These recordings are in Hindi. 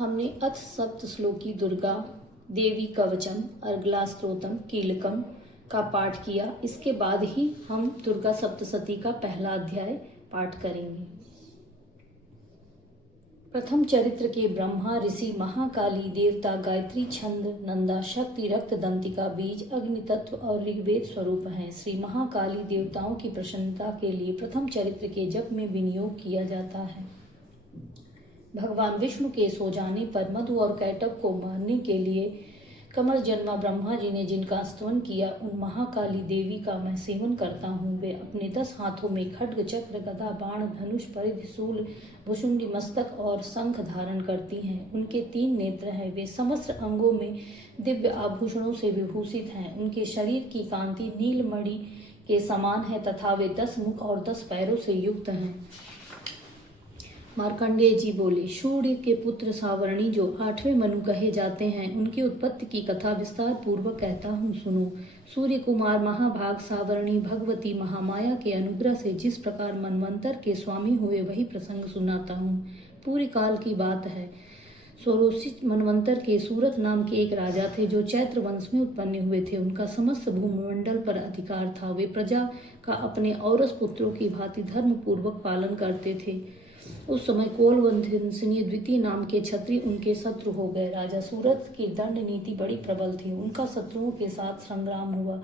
हमने अथ सप्त श्लोकी दुर्गा देवी कवचम अर्गला स्तोत्रम कीलकम का पाठ किया। इसके बाद ही हम दुर्गा सप्तशती का पहला अध्याय पाठ करेंगे। प्रथम चरित्र के ब्रह्मा ऋषि महाकाली देवता गायत्री छंद नंदा शक्ति रक्त दंतिका बीज अग्नि तत्व और ऋग्वेद स्वरूप हैं। श्री महाकाली देवताओं की प्रसन्नता के लिए प्रथम चरित्र के जप में विनियोग किया जाता है। भगवान विष्णु के सो जाने पर मधु और कैटभ को मारने के लिए कमल जन्मा ब्रह्मा जी ने जिनका स्तवन किया, उन महाकाली देवी का मैं सेवन करता हूँ। वे अपने 10 हाथों में खड्ग चक्र गदा बाण धनुष परिधि शूल भुशुंडी मस्तक और शंख धारण करती हैं। उनके 3 नेत्र हैं। वे समस्त अंगों में दिव्य आभूषणों से विभूषित हैं। उनके शरीर की कांति नीलमणि के समान है तथा वे 10 मुख और 10 पैरों से युक्त हैं। मार्कंडेय जी बोले, सूर्य के पुत्र सावर्णी जो 8वें मनु कहे जाते हैं, उनकी उत्पत्ति की कथा विस्तार पूर्वक कहता हूँ, सुनो। सूर्य कुमार महाभाग सावर्णी भगवती महामाया के अनुग्रह से जिस प्रकार मनवंतर के स्वामी हुए, वही प्रसंग सुनाता हूँ। पूरी काल की बात है। सोरोसित मनवंतर के सूरत नाम के एक राजा थे जो चैत्र वंश में उत्पन्न हुए थे। उनका समस्त भूमंडल पर अधिकार था। वे प्रजा का अपने औरस पुत्रों की भांति धर्म पूर्वक पालन करते थे। उस समय कोलवंशिनी द्वितीय नाम के क्षत्रिय उनके शत्रु हो गए। राजा सूरत की दंड नीति बड़ी प्रबल थी। उनका शत्रुओं के साथ संग्राम हुआ।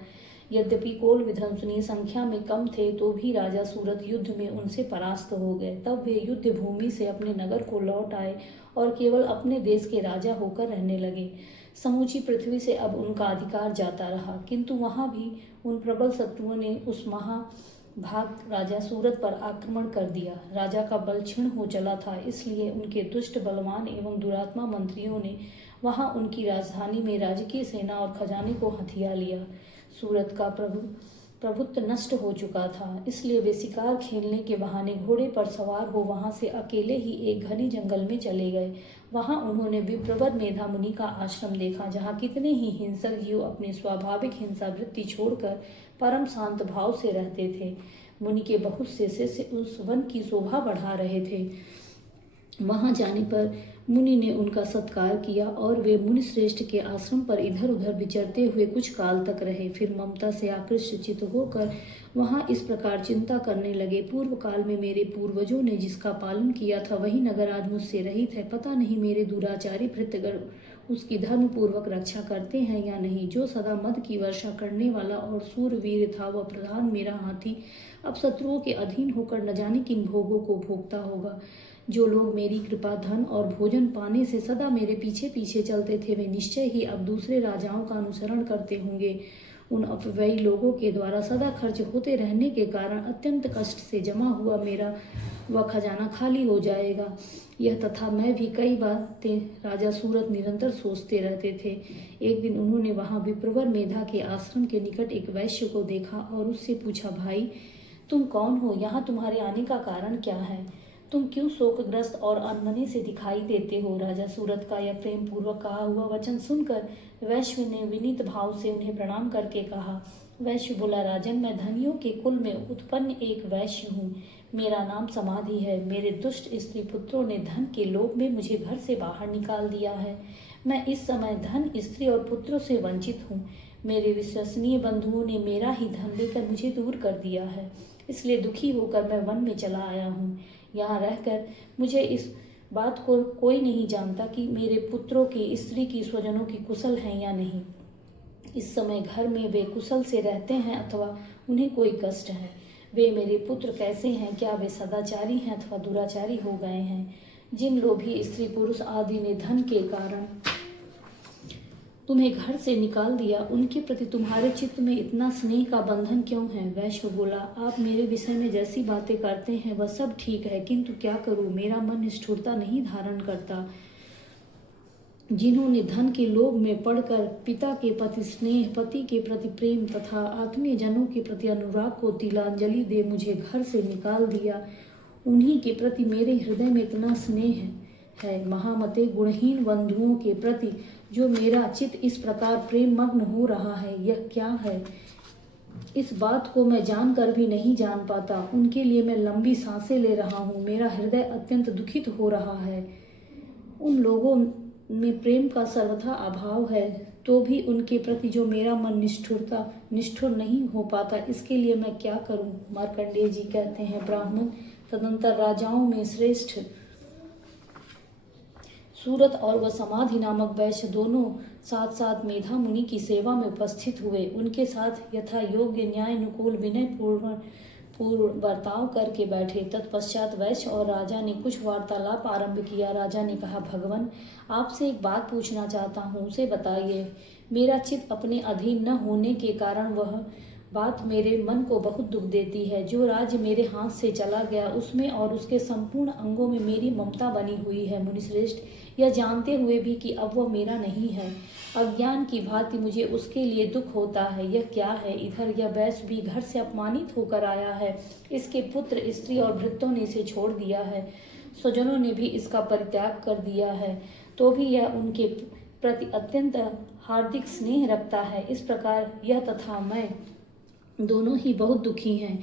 यद्यपि कोल विध्वंसनी संख्या में कम थे तो भी राजा सूरत युद्ध में उनसे परास्त हो गए। तब वे युद्ध भूमि से अपने नगर को लौट आए और केवल अपने देश के राजा होकर रहने लगे। समूची पृथ्वी से अब उनका अधिकार जाता रहा, किंतु वहां भी उन प्रबल शत्रुओं ने उस महाभाग राजा सूरत पर आक्रमण कर दिया। राजा का बल क्षीण हो चला था, इसलिए उनके दुष्ट बलवान एवं दुरात्मा मंत्रियों ने वहां उनकी राजधानी में राजकीय सेना और खजाने को हथिया लिया। सूरत का प्रभुत्व नष्ट हो चुका था, इसलिए वे शिकार खेलने के बहाने घोड़े पर सवार हो वहां से अकेले ही एक घने जंगल में चले गए। वहां उन्होंने विप्रवर मेधा मुनि का आश्रम देखा, जहां कितने ही हिंसक जीव अपने स्वाभाविक हिंसा वृत्ति छोड़कर परम शांत भाव से रहते थे। मुनि के बहुत से शिष्य उस वन की शोभा बढ़ा रहे थे। वहां जाने पर मुनि ने उनका सत्कार किया और वे मुनि श्रेष्ठ के आश्रम पर इधर उधर विचरते हुए कुछ काल तक रहे। फिर ममता से आकृष्ट चित्त होकर वहां इस प्रकार चिंता करने लगे, पूर्व काल में मेरे पूर्वजों ने जिसका पालन किया था वही नगर आज मुझसे रहित है। पता नहीं मेरे दुराचारी भृत्यगण उसकी धर्म पूर्वक रक्षा करते हैं या नहीं। जो सदा मद की वर्षा करने वाला और सूरवीर था, वह प्रधान मेरा हाथी अब शत्रुओं के अधीन होकर न जाने किन भोगों को भोगता होगा। जो लोग मेरी कृपा धन और भोजन पाने से सदा मेरे पीछे पीछे चलते थे, वे निश्चय ही अब दूसरे राजाओं का अनुसरण करते होंगे। उन अपव्ययी लोगों के द्वारा सदा खर्च होते रहने के कारण अत्यंत कष्ट से जमा हुआ मेरा वह खजाना खाली हो जाएगा। यह तथा मैं भी कई बातें राजा सूरत निरंतर सोचते रहते थे। एक दिन उन्होंने वहां विप्रवर मेधा के आश्रम के निकट एक वैश्य को देखा और उससे पूछा, भाई तुम कौन हो? यहाँ तुम्हारे आने का कारण क्या है? तुम क्यों शोकग्रस्त और अनमने से दिखाई देते हो? राजा सूरत का यह प्रेम पूर्वक कहा हुआ वचन सुनकर वैश्य ने विनीत भाव से उन्हें प्रणाम करके कहा। वैश्य बोला, राजन, मैं धनियों के कुल में उत्पन्न एक वैश्य हूँ। मेरा नाम समाधि है। मेरे दुष्ट स्त्री पुत्रों ने धन के लोभ में मुझे घर से बाहर निकाल दिया है। मैं इस समय धन, स्त्री और पुत्रों से वंचित हूँ। मेरे विश्वसनीय बंधुओं ने मेरा ही धन लेकर मुझे दूर कर दिया है, इसलिए दुखी होकर मैं वन में चला आया हूँ। यहाँ रहकर मुझे इस बात को कोई नहीं जानता कि मेरे पुत्रों की, स्त्री की, स्वजनों की कुशल हैं या नहीं। इस समय घर में वे कुशल से रहते हैं अथवा उन्हें कोई कष्ट है। वे मेरे पुत्र कैसे हैं? क्या वे सदाचारी हैं अथवा दुराचारी हो गए हैं? जिन लोभी स्त्री पुरुष आदि ने धन के कारण तुम्हें घर से निकाल दिया, उनके प्रति तुम्हारे चित्त में इतना स्नेह का बंधन क्यों है? वैश्य बोला, आप मेरे विषय में जैसी बातें करते हैं वह सब ठीक है, किंतु क्या करूं, मेरा मन निष्ठुरता नहीं धारण करता। जिन्होंने धन के लोभ में पड़कर पिता के प्रति स्नेह, पति के प्रति प्रेम तथा आत्मीय जनों के प्रति अनुराग को तिलांजलि दे मुझे घर से निकाल दिया, उन्हीं के प्रति मेरे हृदय में इतना स्नेह है। महामते, गुणहीन बंधुओं के प्रति जो मेरा चित्त इस प्रकार प्रेम मग्न हो रहा है, यह क्या है? इस बात को मैं जानकर भी नहीं जान पाता। उनके लिए मैं लंबी सांसें ले रहा हूँ। मेरा हृदय अत्यंत दुखित हो रहा है। उन लोगों में प्रेम का सर्वथा अभाव है, तो भी उनके प्रति जो मेरा मन निष्ठुर नहीं हो पाता, इसके लिए मैं क्या करूं? मार्कंडेय जी कहते हैं, ब्राह्मण तदंतर राजाओं में श्रेष्ठ सूरत और वह समाधि नामक वैश्य दोनों साथ साथ मेधा मुनि की सेवा में उपस्थित हुए। उनके साथ यथा योग्य न्याय अनुकूल विनय पूर्ण बर्ताव करके बैठे। तत्पश्चात वैश्य और राजा ने कुछ वार्तालाप आरंभ किया। राजा ने कहा, भगवान, आपसे एक बात पूछना चाहता हूँ, उसे बताइए। मेरा चित्त अपने अधीन न होने के कारण वह बात मेरे मन को बहुत दुख देती है। जो राज्य मेरे हाथ से चला गया, उसमें और उसके संपूर्ण अंगों में मेरी ममता बनी हुई है। मुनिश्रेष्ठ, यह जानते हुए भी कि अब वह मेरा नहीं है, अज्ञान की भांति मुझे उसके लिए दुख होता है। यह क्या है? इधर यह वैश्य भी घर से अपमानित होकर आया है। इसके पुत्र, स्त्री और भृत्यों ने इसे छोड़ दिया है। स्वजनों ने भी इसका परित्याग कर दिया है, तो भी यह उनके प्रति अत्यंत हार्दिक स्नेह रखता है। इस प्रकार यह तथा मैं दोनों ही बहुत दुखी हैं।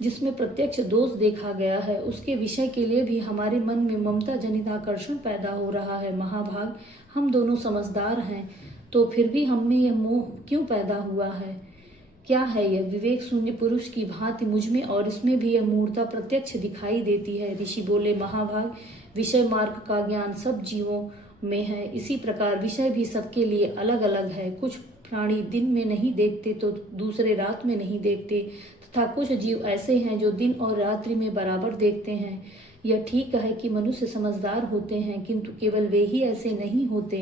जिसमें प्रत्यक्ष दोष देखा गया है, उसके विषय के लिए भी हमारे मन में ममता जनित आकर्षण पैदा हो रहा है। महाभाग, हम दोनों समझदार हैं, तो फिर भी हम में यह मोह क्यों पैदा हुआ है? क्या है यह? विवेक शून्य पुरुष की भांति मुझ में और इसमें भी यह मूर्ता प्रत्यक्ष दिखाई देती है। ऋषि बोले, महाभाग, विषय मार्ग का ज्ञान सब जीवों में है। इसी प्रकार विषय भी सबके लिए अलग अलग है। कुछ प्राणी दिन में नहीं देखते तो दूसरे रात में नहीं देखते, तथा कुछ जीव ऐसे हैं जो दिन और रात्रि में बराबर देखते हैं। यह ठीक है कि मनुष्य समझदार होते हैं, किंतु केवल वे ही ऐसे नहीं होते।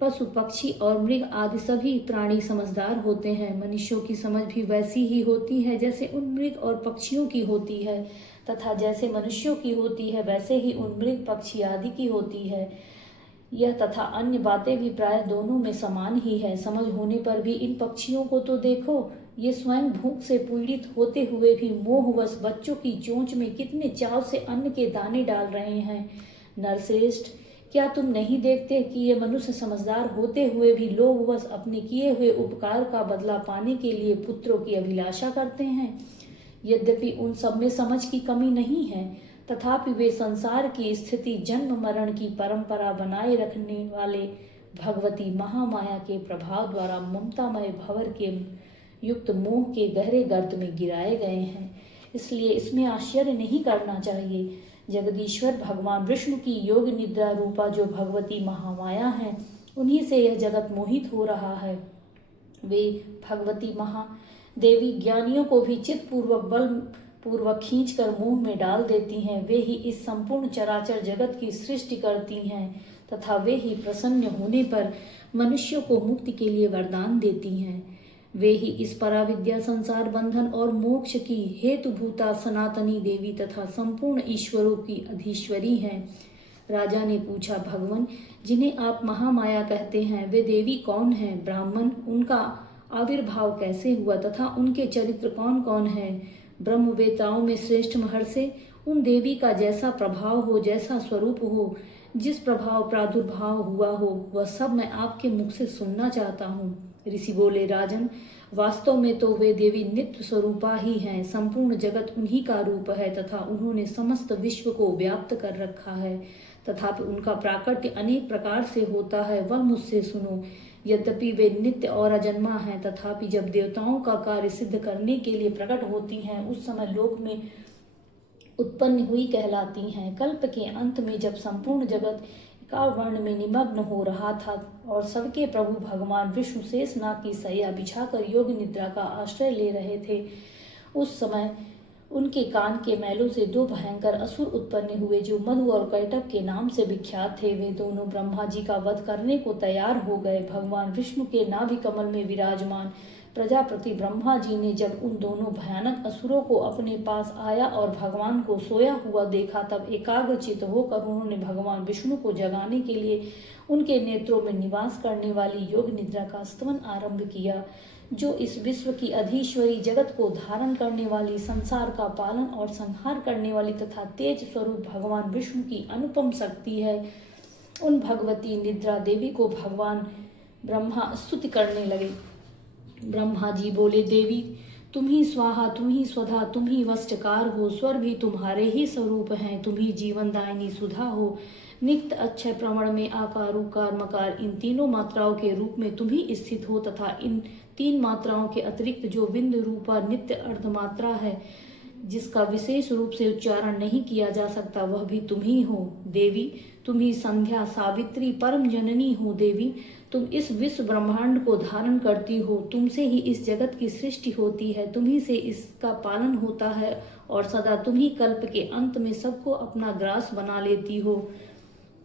पशु, पक्षी और मृग आदि सभी प्राणी समझदार होते हैं। मनुष्यों की समझ भी वैसी ही होती है जैसे उन मृग और पक्षियों की होती है, तथा जैसे मनुष्यों की होती है वैसे ही उन मृग, पक्षी आदि की होती है। यह तथा अन्य बातें भी प्राय दोनों में समान ही है। समझ होने पर भी इन पक्षियों को तो देखो, ये स्वयं भूख से पीड़ित होते हुए भी मोहवश बच्चों की चोंच में कितने चाव से अन्न के दाने डाल रहे हैं। नरश्रेष्ठ, क्या तुम नहीं देखते कि ये मनुष्य समझदार होते हुए भी लोभवश अपने किए हुए उपकार का बदला पाने के लिए पुत्रों की अभिलाषा करते हैं? यद्यपि उन सब में समझ की कमी नहीं है, तथापि वे संसार की स्थिति, जन्म मरण की परंपरा बनाए रखने वाले भगवती महामाया के प्रभाव द्वारा ममतामय भंवर के युक्त मोह के गहरे गर्त में गिराए गए हैं। इसलिए इसमें आश्चर्य नहीं करना चाहिए। जगदीश्वर भगवान विष्णु की योग निद्रा रूपा जो भगवती महामाया है, उन्हीं से यह जगत मोहित हो रहा है। वे भगवती महादेवी ज्ञानियों को भी चित्त पूर्वक बल पूर्वक खींचकर मोह में डाल देती हैं। वे ही इस संपूर्ण चराचर जगत की सृष्टि करती हैं, तथा वे ही प्रसन्न होने पर मनुष्यों को मुक्ति के लिए वरदान देती हैं। वे ही इस पराविद्या, संसार बंधन और मोक्ष की हेतुभूता सनातनी देवी तथा संपूर्ण ईश्वरों की अधीश्वरी हैं। राजा ने पूछा, भगवान, जिन्हें आप महामाया कहते हैं, वे देवी कौन हैं? ब्राह्मण, उनका आविर्भाव कैसे हुआ तथा उनके चरित्र कौन कौन है? ब्रह्मवेताओं में श्रेष्ठ महर्षि, उन देवी का जैसा प्रभाव हो, जैसा स्वरूप हो, जिस प्रभाव प्रादुर्भाव हुआ हो, वह सब मैं आपके मुख से सुनना चाहता हूँ। ऋषि बोले, राजन, वास्तव में तो वे देवी नित्य स्वरूपा ही हैं। संपूर्ण जगत उन्हीं का रूप है तथा उन्होंने समस्त विश्व को व्याप्त कर रखा है। तथापि उनका प्राकट्य अनेक प्रकार से होता है, वह मुझसे सुनो। यद्यपि वे नित्य और अजन्मा हैं, तथापि जब देवताओं का कार्य सिद्ध करने के लिए प्रकट होती हैं, उस समय लोक में उत्पन्न हुई कहलाती हैं। कल्प के अंत में जब संपूर्ण जगत कावर्ण में निमग्न हो रहा था और सबके प्रभु भगवान विष्णु शेषनाग की सैया बिछाकर योग निद्रा का आश्रय ले रहे थे, उस समय उनके कान के मैलों से दो भयंकर असुर उत्पन्न हुए, जो मधु और कैटभ के नाम से विख्यात थे। वे दोनों ब्रह्मा जी का वध करने को तैयार हो गए। भगवान विष्णु के नाभि कमल में विराजमान प्रजापति ब्रह्मा जी ने जब उन दोनों भयानक असुरों को अपने पास आया और भगवान को सोया हुआ देखा, तब एकाग्रचित होकर उन्होंने भगवान विष्णु को जगाने के लिए उनके नेत्रों में निवास करने वाली योग निद्रा का स्तवन आरंभ किया, जो इस विश्व की अधीश्वरी, जगत को धारण करने वाली, संसार का पालन और संहार करने वाली तथा तेज स्वरूप भगवान विष्णु की अनुपम शक्ति है। उन भगवती निद्रा देवी को भगवान ब्रह्मा स्तुति करने लगे। ब्रह्मा जी बोले, देवी, तुम ही स्वाहा, तुम ही स्वधा, तुम ही वष्टकार हो। स्वर भी तुम्हारे ही स्वरूप हैं। तुम ही जीवनदायिनी सुधा हो। नित्य अक्षय प्रमाण में आकार उकार मकार इन तीनों मात्राओं के रूप में तुम ही स्थित हो तथा इन 3 मात्राओं के अतिरिक्त जो बिंदु रूपा नित्य अर्ध मात्रा है जिसका विशेष रूप से उच्चारण नहीं किया जा सकता वह भी तुम ही हो देवी। तुम ही संध्या सावित्री परम जननी हो देवी। तुम इस विश्व ब्रह्मांड को धारण करती हो, तुमसे ही इस जगत की सृष्टि होती है, तुम ही से इसका पालन होता है और सदा तुम ही कल्प के अंत में सबको अपना ग्रास बना लेती हो।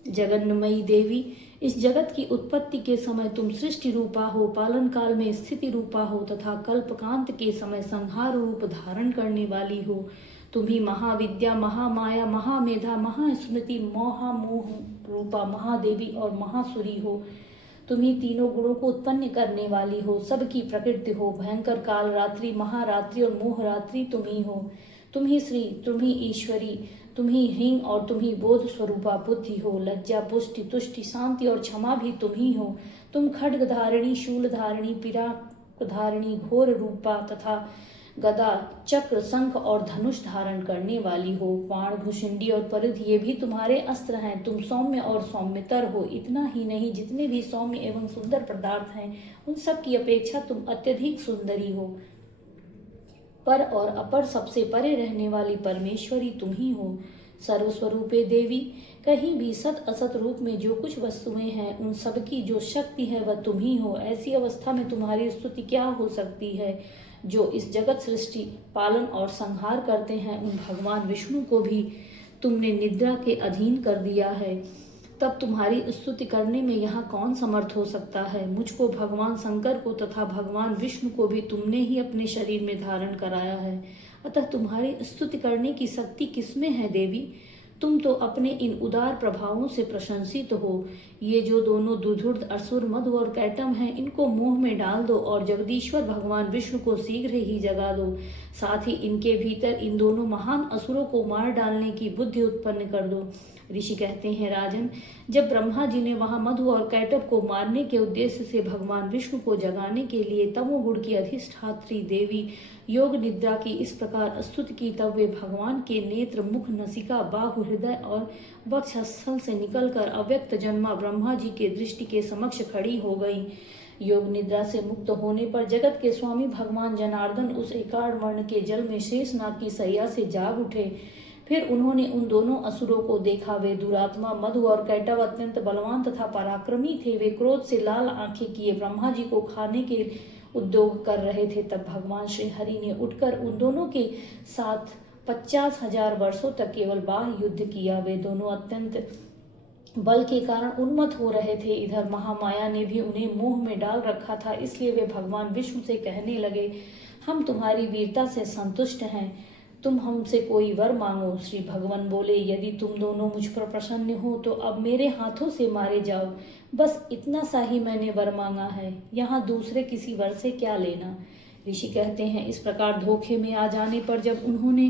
जगन्मयी देवी, इस जगत की उत्पत्ति के समय तुम सृष्टि रूपा हो, पालन काल में स्थिति रूपा हो तथा कल्पकांत के समय संहार रूप धारण करने वाली हो। तुम ही महाविद्या महामाया महामेधा महास्मृति महामोह रूपा महादेवी और महासुरी हो। तुम ही तीनों गुणों को उत्पन्न करने वाली हो, सबकी प्रकृति हो, भयंकर काल रात्रि महारात्रि और मोह रात्रि तुम ही हो। तुम ही श्री, तुम ही ईश्वरी, तुम ही ह्रीं और तुम ही बोध स्वरूपा बुद्धि हो। लज्जा पुष्टि तुष्टि शांति और क्षमा भी तुम ही हो। तुम खड्ग धारिणी शूल धारिणी पिराक धारिणी घोर रूपा तथा गदा चक्र शंख और धनुष धारण करने वाली हो। बाण भुषुंडी और परिध ये भी तुम्हारे अस्त्र हैं। तुम सौम्य और सौम्यतर हो। इतना ही नहीं, जितने भी सौम्य एवं सुंदर पदार्थ हैं उन सब की अपेक्षा तुम अत्यधिक सुंदरी हो। पर और अपर सबसे परे रहने वाली परमेश्वरी तुम ही हो। सर्वस्वरूपे देवी, कहीं भी सत असत रूप में जो कुछ वस्तुएं हैं उन सबकी जो शक्ति है वह तुम ही हो। ऐसी अवस्था में तुम्हारी स्तुति क्या हो सकती है। जो इस जगत सृष्टि पालन और संहार करते हैं उन भगवान विष्णु को भी तुमने निद्रा के अधीन कर दिया है। तब तुम्हारी स्तुति करने में यहाँ कौन समर्थ हो सकता है। मुझको भगवान शंकर को तथा भगवान विष्णु को भी तुमने ही अपने शरीर में धारण कराया है, अतः तुम्हारी स्तुति करने की शक्ति किसमें है देवी। तुम तो अपने इन उदार प्रभावों से प्रशंसित हो। ये जो दोनों दुर्धुर्ध असुर मधु और कैटम हैं इनको मोह में डाल दो और जगदीश्वर भगवान विष्णु को शीघ्र ही जगा दो। साथ ही इनके भीतर इन दोनों महान असुरों को मार डालने की बुद्धि उत्पन्न कर दो। ऋषि कहते हैं, राजन, जब ब्रह्मा जी ने वहां मधु और कैटभ को मारने के उद्देश्य से भगवान विष्णु को जगाने के लिए तमोगुण की अधिष्ठात्री देवी योग निद्रा की इस प्रकार स्तुति की, तब वे भगवान के नेत्र मुख नसिका बाहु हृदय और वक्षस्थल से निकलकर अव्यक्त जन्मा ब्रह्मा जी के दृष्टि के समक्ष खड़ी हो गई। योग निद्रा से मुक्त होने पर जगत के स्वामी भगवान जनार्दन उस एकाड़ वर्ण के जल में शेषनाग की सैया से जाग उठे। फिर उन्होंने उन दोनों असुरों को देखा। वे दुरात्मा मधु और कैटभ अत्यंत बलवान तथा पराक्रमी थे। वे क्रोध से लाल आंखें किए ब्रह्मा जी को खाने के उद्योग कर रहे थे। तब भगवान श्री हरि ने उठकर उन दोनों के साथ 50,000 वर्षों तक केवल बाह्य युद्ध किया। वे दोनों अत्यंत बल के कारण उन्मत्त हो रहे थे। इधर महामाया ने भी उन्हें मोह में डाल रखा था, इसलिए वे भगवान विष्णु से कहने लगे, हम तुम्हारी वीरता से संतुष्ट हैं, तुम हमसे कोई वर मांगो। श्री भगवान बोले, यदि तुम दोनों मुझ पर प्रसन्न हो तो अब मेरे हाथों से मारे जाओ। बस इतना सा ही मैंने वर मांगा है, यहाँ दूसरे किसी वर से क्या लेना। ऋषि कहते हैं, इस प्रकार धोखे में आ जाने पर जब उन्होंने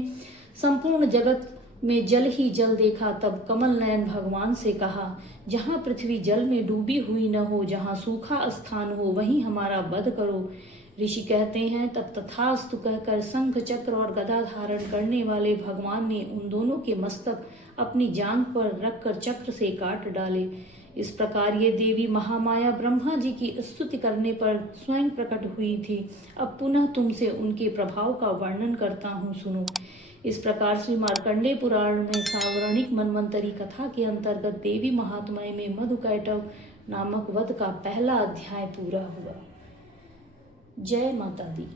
संपूर्ण जगत में जल ही जल देखा, तब कमल नयन भगवान से कहा, जहाँ पृथ्वी जल में डूबी हुई न हो, जहाँ सूखा स्थान हो, वहीं हमारा वध करो। ऋषि कहते हैं, तब तथास्तु कहकर शंख चक्र और गदा धारण करने वाले भगवान ने उन दोनों के मस्तक अपनी जांघ पर रखकर चक्र से काट डाले। इस प्रकार ये देवी महामाया ब्रह्मा जी की स्तुति करने पर स्वयं प्रकट हुई थी। अब पुनः तुमसे उनके प्रभाव का वर्णन करता हूँ, सुनो। इस प्रकार श्री मार्कंडेय पुराण में सावर्णिक मन्वंतरी कथा के अंतर्गत देवी महात्म्य में मधु कैटभ नामक वध का पहला अध्याय पूरा हुआ। जय माता दी।